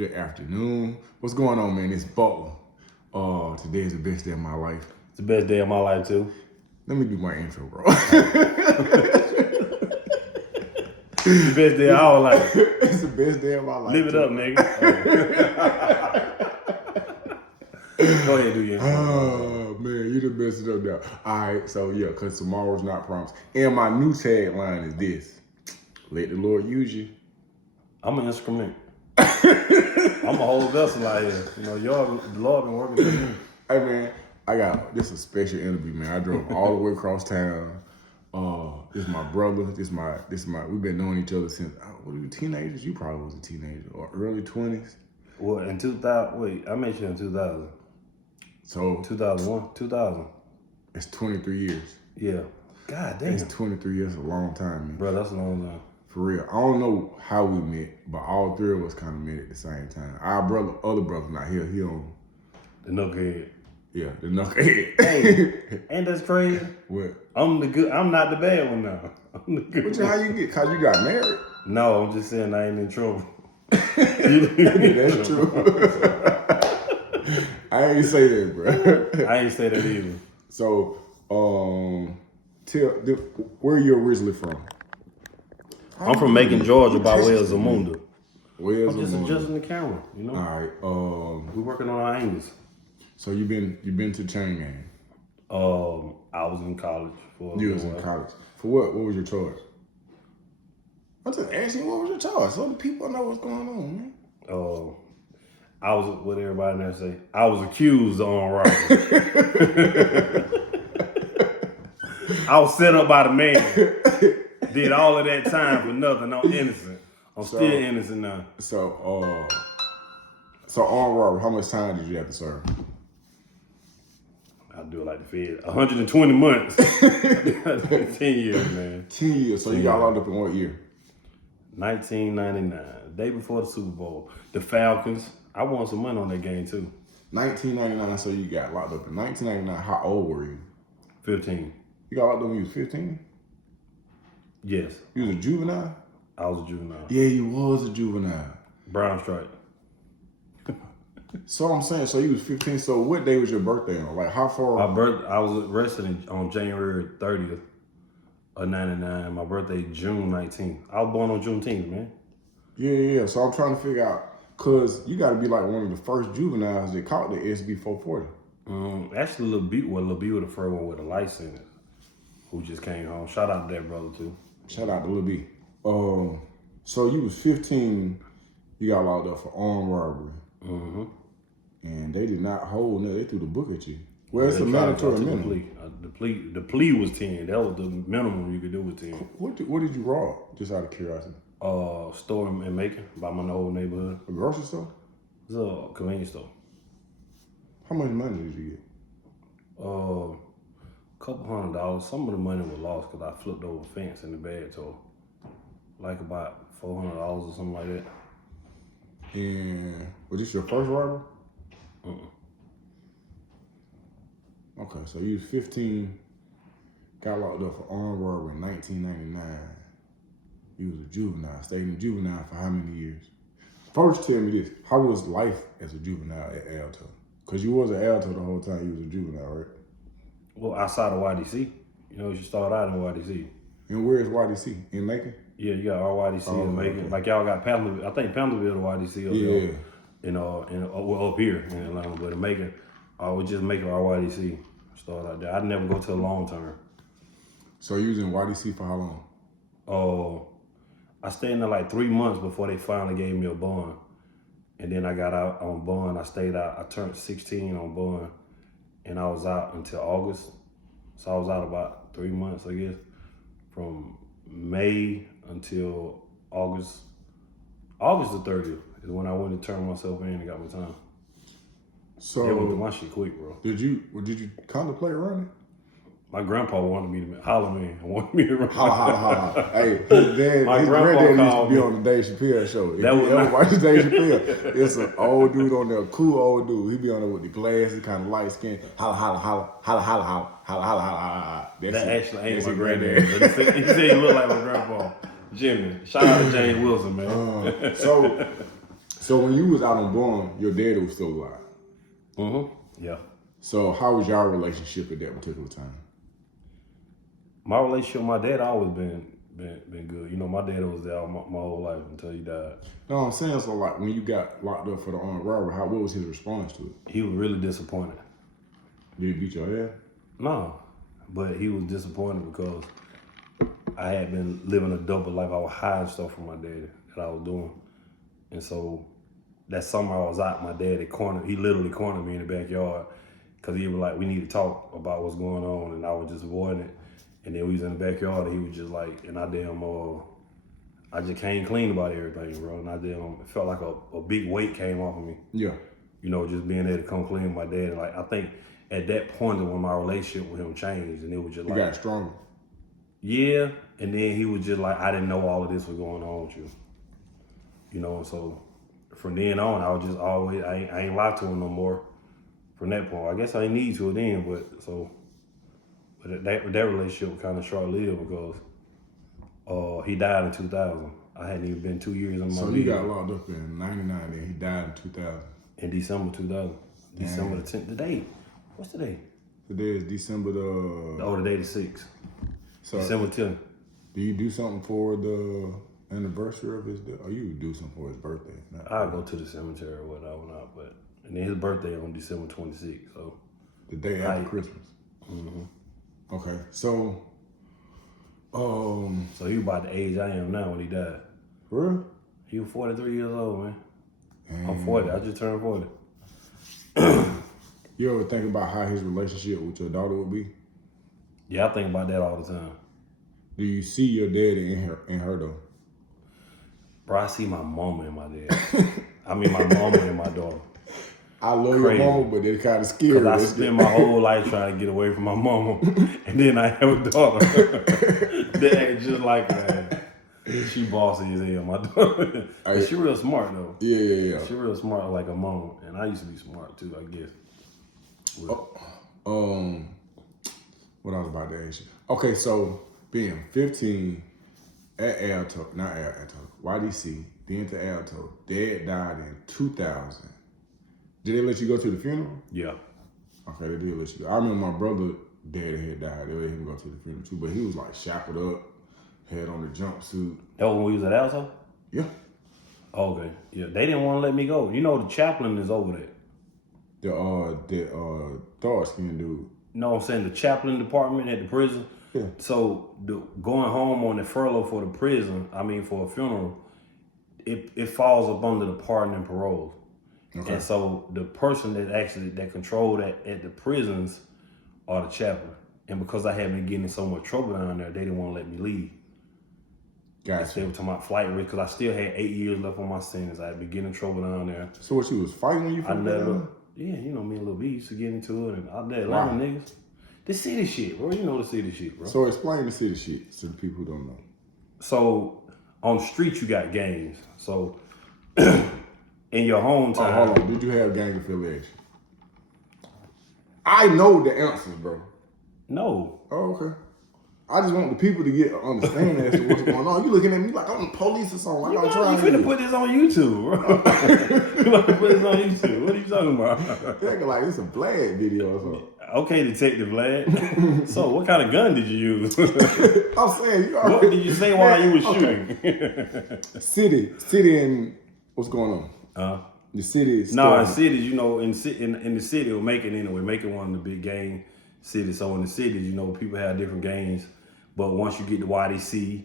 good afternoon. What's going on, man? It's Butler. Today is the best day of my life. It's the best day of my life, too. Let me do my intro, bro. It's the best day of our life. It's the best day of my life. Live it up, nigga. Go ahead, do your intro. Oh, man, you done messed it up now. All right, so yeah, because tomorrow's not promised. And my new tagline is this: let the Lord use you. I'm an instrument. I'm a whole vessel out here. You know, the Lord been working for me. Hey, man, I got this is a special interview, man. I drove all the way across town. This is my brother. This my. We've been knowing each other since. What are you, teenagers? You probably was a teenager or early 20s. Well, in 2000. Wait, I met you in 2000. So 2001, 2000. It's 23 years. Yeah. God damn. It's 23 years, a long time, man. Bro, that's a long time. For real. I don't know how we met, but all three of us kind of met at the same time. Our other brother not here. He on the knucklehead. Yeah, the knucklehead. Hey, ain't that crazy? What? I'm not the bad one now. I'm the good one. How you get? Cause you got married? No, I'm just saying I ain't in trouble. That's true. I ain't say that, bro. I ain't say that either. So, where you originally from? I'm from Macon, Georgia, by way of Zamunda. Where's I'm just adjusting the camera, you know. All right. We're working on our angles. So you been to chain gang? I was in college for. You was in college for what? What was your charge? I'm just asking, what was your charge? So the people know what's going on, man. I was what everybody there say. I was accused on robbery. I was set up by the man. Did all of that time for nothing. I'm innocent. I'm still innocent now. So armed robbery, how much time did you have to serve? I do it like the Fed. 120 months. 10 years, man. 10 years. So you got locked up in what year? 1999. The day before the Super Bowl. The Falcons. I won some money on that game too. 1999, so you got locked up in 1999. How old were you? 15. You got locked up when you was 15? Yes. You was a juvenile? I was a juvenile. Yeah, you was a juvenile. Brown stripe. So I'm saying, so you was 15. So what day was your birthday on? Like how far? I was arrested on January 30th of 99. My birthday June 19th. I was born on Juneteenth, man. Yeah. So I'm trying to figure out, cause you got to be like one of the first juveniles that caught the SB 440. Actually, Lil B was the first one with a license, who just came home. Shout out to that brother too. Shout out to Lil B. So you was 15. You got locked up for armed robbery. Mm-hmm. And they did not hold no, they threw the book at you. Well, it's a mandatory minimum. The plea was 10. That was the minimum you could do with 10. What did you rob? Just out of curiosity. Store in Macon, by my old neighborhood. A grocery store? It's a convenience store. How much money did you get? Couple $100. Some of the money was lost because I flipped over a fence in the bag, so like about $400 or something like that. And was this your first robbery? Okay, so you was 15, got locked up for armed robbery in 1999. You was a juvenile, stayed in juvenile for how many years? First, tell me this: how was life as a juvenile at Alto? Because you was at Alto the whole time you was a juvenile, right? Well, outside of YDC, you know, you start out in YDC. And where is YDC? In Macon? Yeah, you got RYDC in Macon. Okay. Like y'all got Pantherville. I think Pantherville to YDC up there. Well, up here in Atlanta, but in Macon, I would just make it RYDC. Start out there. I'd never go to a long term. So you was in YDC for how long? I stayed in there like 3 months before they finally gave me a bond. And then I got out on bond. I stayed out. I turned 16 on bond. And I was out until August. So I was out about 3 months, I guess. From May until August. August the 30th is when I went to turn myself in and got my time. So they went through my shit quick, bro. Did you contemplate running? My grandpa wanted me to holler me and wanted me to run. Holla. Hey, his granddad used to be on the Dave Chappelle show. If you ever watch Dave Chappelle, it's an old dude on there, cool old dude. He be on there with the glasses, kind of light skin. Holla. That actually ain't my granddad. But he said he looked like my grandpa. Jimmy. Shout out to James Wilson, man. So when you was out on bond, your daddy was still alive. Yeah. So how was your relationship at that particular time? My relationship with my dad always been good. You know, my dad was there my whole life until he died. No, I'm saying, so like when you got locked up for the armed robbery, what was his response to it? He was really disappointed. Did he beat your ass? No, but he was disappointed because I had been living a double life. I was hiding stuff from my daddy that I was doing. And so that summer I was out, my dad he literally cornered me in the backyard because he was like, we need to talk about what's going on. And I was just avoiding it. And then we was in the backyard and he was just like, and I just came clean about everything, bro. And it felt like a big weight came off of me. Yeah. You know, just being able to come clean with my dad. Like, I think at that point when my relationship with him changed, and it was just you got stronger. Yeah, and then he was just like, I didn't know all of this was going on with you. You know, and so from then on, I was just always, I ain't lied to him no more from that point. I guess I didn't need to then, but that relationship was kind of short-lived because he died in 2000. I hadn't even been 2 years in my So league. you got locked up in 99 and he died in 2000. In December 2000. December the 10th. The date. What's the date? Today is December the date is 6th. So December 10th. do you do something for the anniversary of his death? Or you do something for his birthday? I go to the cemetery or whatnot, and then his birthday on December 26th. So the day after Christmas. Mm-hmm. Okay, so so he was about the age I am now when he died. For real? He was 43 years old, man. I'm 40. I just turned 40. You ever think about how his relationship with your daughter would be? Yeah, I think about that all the time. Do you see your daddy in her though? Bro, I see my mama and my dad. I mean, my mama and my daughter. I love your mama, but they're kind of scary. Because I spent my whole life trying to get away from my mama, and then I have a daughter that act just like her. She bossy as hell, my daughter. But she real smart though. Yeah. She real smart like a mama, and I used to be smart too, I guess. What I was about to ask you. Okay, so being 15 at Alto, not Alto, YDC, being to Alto, dad died in 2000. Did they let you go to the funeral? Yeah. Okay, they did let you go. I remember my brother, dad had died. They let him go to the funeral too, but he was like shackled up, had on the jumpsuit. That was when we was at Alto? Yeah. Okay. Yeah, they didn't want to let me go. You know, the chaplain is over there. The dark-skinned dude. No, I'm saying the chaplain department at the prison. Yeah. So going home on the furlough for the prison, for a funeral, it falls up under the pardon and parole. Okay. And so the person that controlled at the prisons are the chaplain. And because I had been getting in so much trouble down there, they didn't want to let me leave. Gotcha. They were talking about flight risk because I still had 8 years left on my sentence. I had been getting in trouble down there. So what, you was fighting when you first got down? Yeah, you know, me and Lil B used to get into it, and I did Atlanta niggas. The city shit, bro. You know the city shit, bro. So explain the city shit to the people who don't know. So on the street, you got gangs. So in your hometown. Oh, hold on. Did you have gang affiliation? I know the answers, bro. No. Oh, okay. I just want the people to get understanding as to what's going on. You looking at me like I'm the police or something. Like I'm trying to put this on YouTube, bro. You about to put this on YouTube. What are you talking about? Acting like it's a Vlad video or something. Okay, Detective Vlad. So what kind of gun did you use? I'm saying, you already... What did you say while you were shooting? City and what's going on? The city is... No, in cities, you know, in the city, we're making one of the big gang cities. So in the cities, you know, people have different gangs. But once you get to YDC,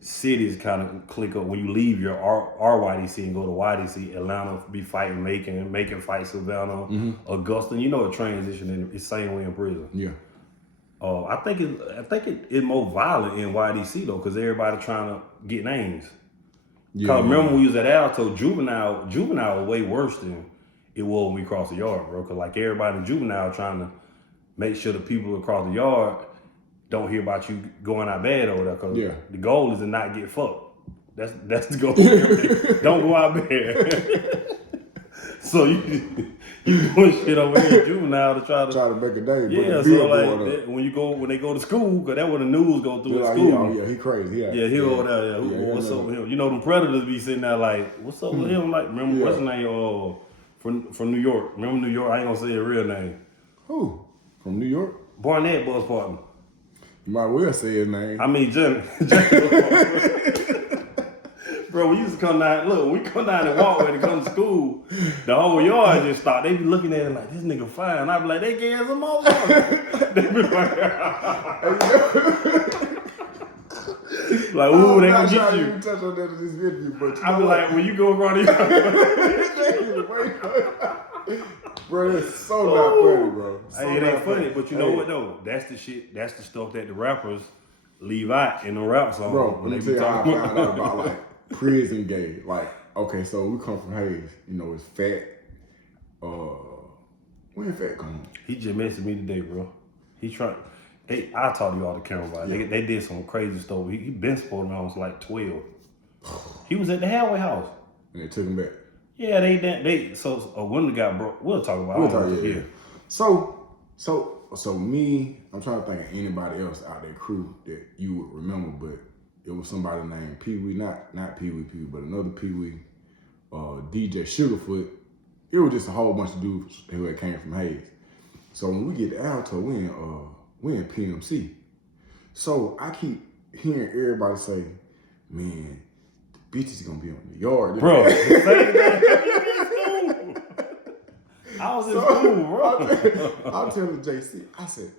cities kind of click up. When you leave your RYDC and go to YDC, Atlanta be fighting, making fights, Savannah, Augusta. You know, a transition it's the same way in prison. Yeah. I think it's more violent in YDC though, because everybody trying to get names. Cause remember when we was at Alto, juvenile was way worse than it was when we crossed the yard, bro. Cause like everybody in juvenile trying to make sure the people across the yard don't hear about you going out bad over there. Cause the goal is to not get fucked. That's the goal. Don't go out bad. So You doing shit over here in juvenile to try to make a day. Yeah, so like when they go to school, cause that's what the news go through at school. Oh yeah, he crazy. Yeah, he over there. What's up with him? You know, them predators be sitting there like, what's up with him? Like, remember what's his name? From New York. Remember New York? I ain't gonna say his real name. Who? From New York? Barnett Buzz partner. You might well say his name. I mean, Johnny. Bro, we used to come down. Look, when we come down and walk when it comes to school, the whole yard just stopped. They be looking at it like, this nigga fine. I be like, they gave us a motherfucker. They be like, ooh, they gonna get you. Touch on that in this video, but I be like, when you go around here. Bro, it's so not funny, bro. Hey, it ain't funny, but you know what though? That's the shit. That's the stuff that the rappers leave out in the rap song. Bro, let me tell you how I found out about like prison gay. Like, okay, so we come from Hayes. You know, it's Fat. When Fat come? He just messaged me today, bro. He trying. I talk to you all the camera about it. They did some crazy stuff. He been supporting when I was like 12. He was at the halfway house. And they took him back. Yeah, so when the guy broke, we'll talk about it. Yeah. So me, I'm trying to think of anybody else out there crew that you would remember, but it was somebody named Pee Wee, not Pee Wee, but another Pee Wee, DJ Sugarfoot. It was just a whole bunch of dudes who had came from Hayes. So when we get to Alto, we in PMC. So I keep hearing everybody say, man, the bitches gonna be on the yard. Bro, I was in school, bro. I'm telling JC, I said,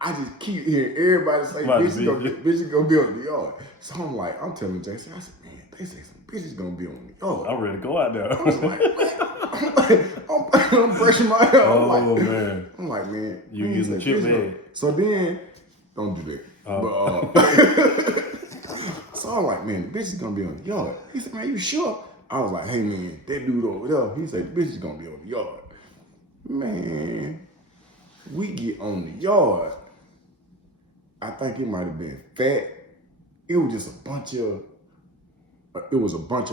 I just keep hearing everybody say bitches gonna be on the yard. So I'm telling JC, I said, man, they say some bitches gonna be on the yard. I'm ready to go out there. I was like, I'm brushing my hair. I'm like, man. You using the chip bag. So then, don't do that. So I'm like, man, the bitch is gonna be on the yard. He said, man, you sure? I was like, hey man, that dude over there, he said the bitch is gonna be on the yard. Man, we get on the yard. I think it might have been Fat. It was just a bunch of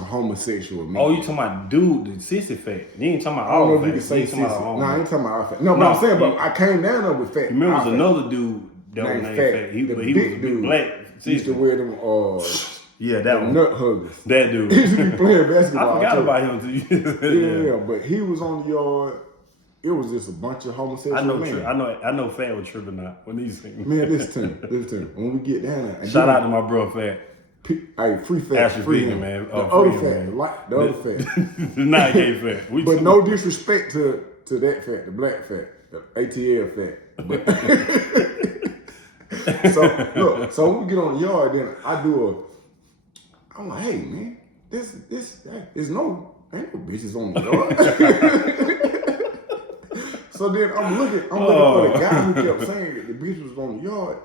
homosexual men. Oh, you talking about dude, the sissy Fat. You ain't talking about I don't know all if you can say sissy. No, I ain't talking about all Fat. No, but I'm saying, but I came down there with Fat. Remember, there was another dude that was named Fat. He was a big black. He used to wear them, that one. Nut huggers. That dude. He used to be playing basketball. I forgot about him too. Yeah, but he was on the yard. It was just a bunch of homosexual men. I know Fat was tripping out when he's singing. Man, listen to me. When we get down there. Shout out to my bro Fat. Hey, free Fat. Actually, free him, man. The other Fat. Like the other Fat. Not gay Fat. But no disrespect to that Fat, the black Fat, the ATL Fat. But so when we get on the yard, then I'm like, hey man, ain't no bitches on the yard. So then I'm looking for the guy who kept saying that the bitch was on the yard.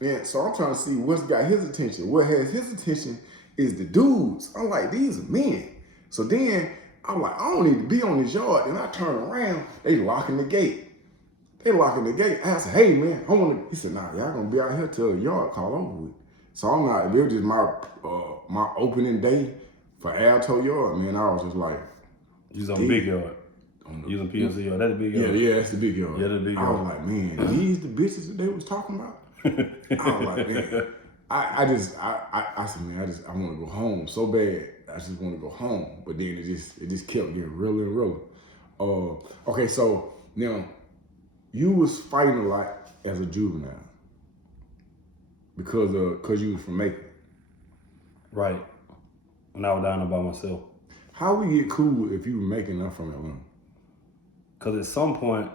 And so I'm trying to see what's got his attention. What has his attention is the dudes. I'm like, these are men. So then I'm like, I don't need to be on this yard. And I turn around, they locking the gate. I said, hey man, he said, nah, y'all gonna be out here till the yard call over with. So I'm not, it was just my opening day for Alto yard, man. I was just like, you was on the big yard. Using PLC yard, that's the big yard. Yeah, that's the big yard. Yeah, that's the big yard. I was like, man, these the bitches that they was talking about? I was like, man, I said, man, I want to go home so bad. I just want to go home. But then it just kept getting realer and realer. Okay, so now you was fighting a lot as a juvenile because you was from Macon. Right. When I was down there by myself. How we get cool if you were Macon up from Atlanta? Because at some point,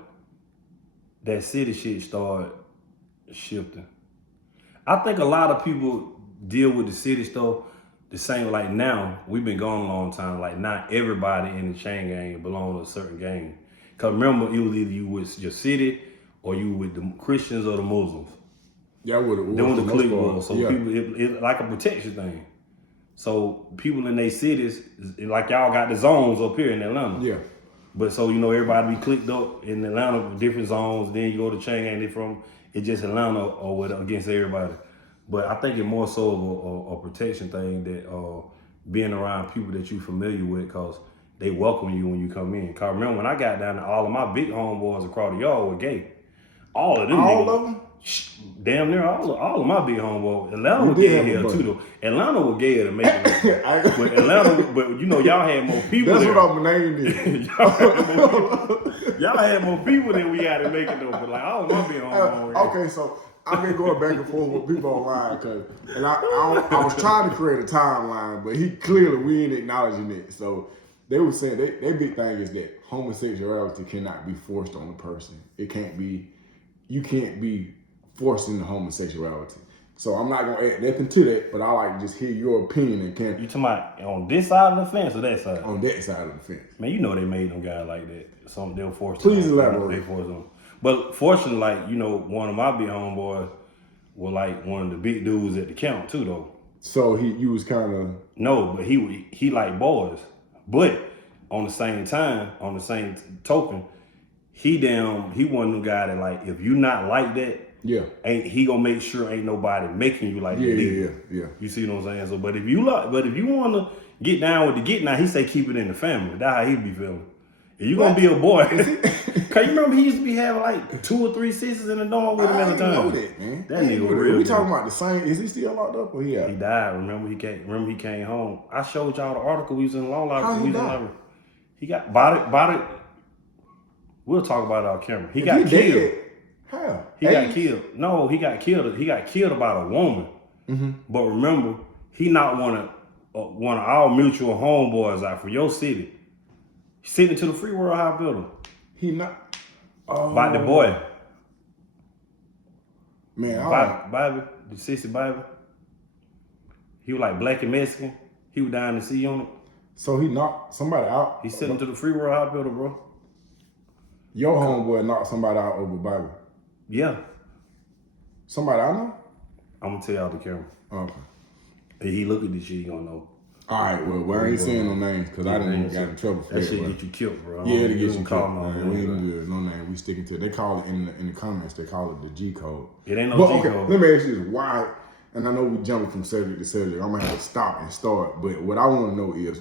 that city shit started shifting. I think a lot of people deal with the city stuff the same. Like now, we've been gone a long time. Like not everybody in the chain gang belong to a certain gang. Because remember, it was either you with your city or you with the Christians or the Muslims. Yeah, I would have. Then with the clique was. So people, it like a protection thing. So people in their cities, like y'all got the zones up here in Atlanta. Yeah. But so, everybody be clicked up in Atlanta with different zones. Then you go to chain gang, it's just Atlanta or with against everybody. But I think it's more so of a protection thing that being around people that you familiar with, because they welcome you when you come in. Cause remember when I got down there, all of my big homeboys across the yard were gay. All of them All niggas. of them? Damn near all of my big homeboys. Atlanta We was did gay have a here bunch. too though. Atlanta was gay to make it. But Atlanta, but you know y'all had more people That's there. what I'm named it. Y'all had more people than we had to make it though. But like all of my big homeboys. Okay, so I've been going back and forth with people online and I was trying to create a timeline, but we ain't acknowledging it. So they were saying their big thing is that homosexuality cannot be forced on a person. You can't be forcing the homosexuality. So I'm not gonna add nothing to that, but I like to just hear your opinion and You talking about on this side of the fence or that side? on that side of the fence. Man, you know they made them guys like that. Some they'll force. Please them. elaborate. They force them. But fortunately, like you know, one of my big homeboys was like one of the big dudes at the camp too, though. So you was kind of No, but he liked boys. But on the same time, on the same token, he wasn't the guy that like if you not like that. yeah. He gonna make sure ain't nobody making you like that. Yeah. You see what I'm saying? So, but if you want to get down with the get now, he say keep it in the family. That's how he be feeling. If you gonna be a boy, cause you remember he used to be having like 2 or 3 sisters in the dorm with him at the time. I know that, man. That nigga was real. We talking about the same? Is he still locked up or he out? He died. Remember he came home. I showed y'all the article. We was in the law library. How he died? He got bought it. We'll talk about it on camera. He got killed. Dead. How? He got killed. No, he got killed. He got killed about a woman. Mm-hmm. But remember, he not one of our mutual homeboys out for your city. He's sitting to the Free World High building. He not. Oh. By the boy. Man, Bobby, the 60 Bobby. He was like black and Mexican. He was down to see on it. So he knocked somebody out? He's sitting to the Free World High building, bro. Your homeboy knocked somebody out over Bible. Yeah. Somebody I know? I'm gonna tell y'all the camera. Okay. If he look at this shit, he gonna know. All right, well, I ain't saying no names because I didn't even got in trouble for that. That shit bro. get you killed, bro. Yeah, to get you call killed. no We name. ain't do no name. We sticking to it. They call it in the comments. They call it the G code. It ain't no But G okay, code. let me ask you this: why? And I know we jumping from subject to subject. I'm gonna have to stop and start. But what I want to know is